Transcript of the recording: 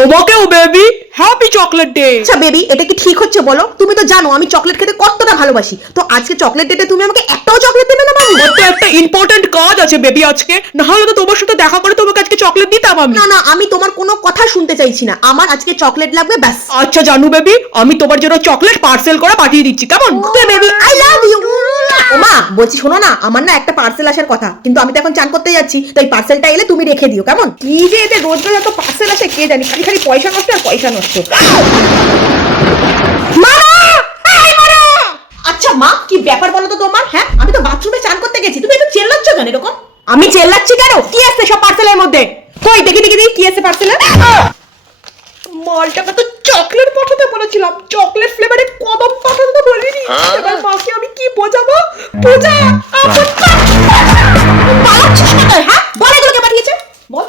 তোমাকেও baby happy chocolate day. আচ্ছা baby, এটা কি ঠিক হচ্ছে বলো? তুমি তো জানো আমি চকলেট খেতে কতটা ভালোবাসি, তো আজকে চকলেট ডেতে তুমি আমাকে একটাও চকলেট দেবে না বাবু? তো একটা ইম্পর্টেন্ট কাজ আছে বেবি আজকে, না হলে তো তোমার সাথে দেখা করে তোমাকে আজকে চকলেট দিতাম আমি। না না, আমি তোমার কোনো কথা শুনতে চাইছি না, আমার আজকে চকলেট লাগবে ব্যাস। আচ্ছা জানু বেবি, আমি তোমার জন্য চকলেট পার্সেল করে পাঠিয়ে দিচ্ছি, কেমন? Okay baby, I love you. ওমা বলছি, শোনো না, আমার না একটা পার্সেল আসার কথা, কিন্তু আমি তো এখন চান করতে যাচ্ছি, তো এই পার্সেলটা এলে তুমি রেখে দিও, কেমন? কি যে এদের রোজ রোজ এত পার্সেল আসে কে জানি, খালি খালি পয়সা নষ্ট আর পয়সা নষ্ট। আচ্ছা মা, কি ব্যাপার বলো তো তোমার? হ্যাঁ, আমি তো বাথরুমে চান করতে গেছি, তুমি একটু চেল্লাচ্ছ কেন এরকম? আমি চেল্লাচ্ছি কেন? কি আসছে সব পার্সেলের মধ্যে? কই দেখি দেখি দেখি, কি আছে পার্সেলে? মালটাকে তো চকলেট পাঠাতে বলেছিলাম, চকলেট ফ্লেভারে কদম পাঠাতে তো বলিনি। এবার মাকে আমি কি বোঝাবো? বোঝা পালাচ্ছিস কেন? হ্যাঁ, বল এগুলোকে পাঠিয়েছে, বল।